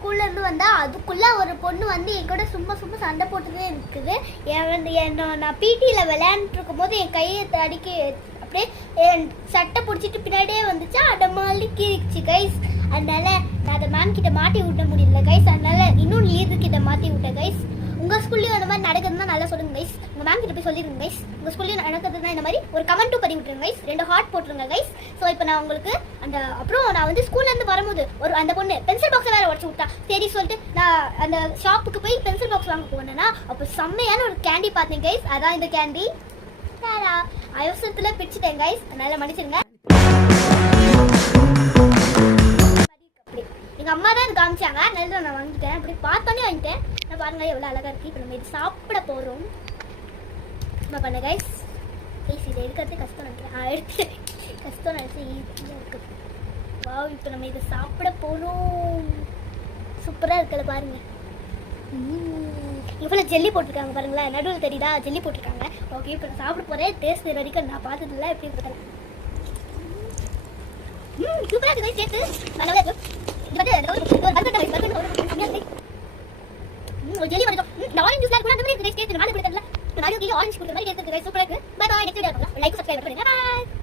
ஸ்கூல்ல இருந்து வந்தா அதுக்குள்ள ஒரு பொண்ணு வந்து என் கூட சும்மா சும்மா சண்டை போட்டுட்டே இருக்குது. நான் பிடியில விளையாண்டுட்டு இருக்கும் போது என் கையை தடிக்கி அப்படியே என் சட்டை பிடிச்சிட்டு பின்னாடியே வந்துச்சா அடமாலி கீறிச்சு கைஸ். அதனால நான் அதை மேம் கிட்ட மாட்டி விட்ட முடியல கைஸ். அதனால இன்னும் லீடர் கிட்ட மாட்டி விட்டேன் கைஸ். உங்க ஸ்கூல்லயும் அந்த மாதிரி நடக்குதுன்னா நல்லா சொல்லுங்க கைஸ். உங்க மேம் கிட்ட போய் சொல்லிருங்க கைஸ். உங்க ஸ்கூல்லயும் நடக்குதுன்னா இந்த மாதிரி ஒரு கமெண்ட்டும் பண்ணி விட்டுருங்க கைஸ். 2 ஹார்ட் போட்டுருங்க கைஸ். ஸோ இப்போ நான் உங்களுக்கு அப்புறம் நான் வந்து ஸ்கூல்ல இருந்து வரும்போது அந்த பொண்ணு பென்சில் பாக்ஸை வேற உடச்சு விட்டா. சரி சொல்லிட்டு நான் அந்த ஷாப்புக்கு போய் பென்சில் பாக்ஸ் வாங்க போனேன்னா அப்போ செம்மையான ஒரு கேண்டி பார்த்தேன் கைஸ். அதான் இந்த கேண்டி. அவசரத்துல பிடிச்சிட்டேன் கைஸ், அதனால மன்னிச்சிருங்க. எங்க அம்மா தான் காமிச்சாங்க, அதனால நான் வாங்கிட்டேன். அப்படி பார்த்தோன்னே வாங்கிட்டேன். நான் பாருங்க எவ்வளோ அழகா இருக்கு. இப்போ நம்ம இது சாப்பிட போறோம். நம்ம பண்ண கைஸ் இதை எடுக்கிறது கஷ்டம் நினைக்கிறேன். எடுத்து கஷ்டம் நினைச்சு ஈஸியாக இருக்கு. வாவ், இப்போ நம்ம இதை சாப்பிட போறோம். சூப்பரா இருக்குல்ல பாருங்க. இவ்வளோ ஜெல்லி போட்டிருக்காங்க பாருங்களேன், நடுவில் தெரியுதா ஜெல்லி போட்டிருக்காங்க. ஓகே, இப்போ நான் சாப்பிட போறேன். டேஸ்ட் வரைக்கும் நான் பார்த்ததில்ல, எப்படி இருக்கல. சூப்பரா இருக்கு சேர்த்து நல்லா இருக்கு. ஜெல்லி வந்து ஆரஞ்சு ஜூஸ்ல கூட அந்த மாதிரி டேஸ்ட் நானே கொடுத்தல. நான் ஆரஞ்சு கொடுத்த மாதிரி டேஸ்ட் இருக்கு. சூப்பரா இருக்கு. Bye bye. நெக்ஸ்ட் வீடியோ பார்க்கலாம். லைக் சப்ஸ்கிரைப் பண்ணுங்க. பை.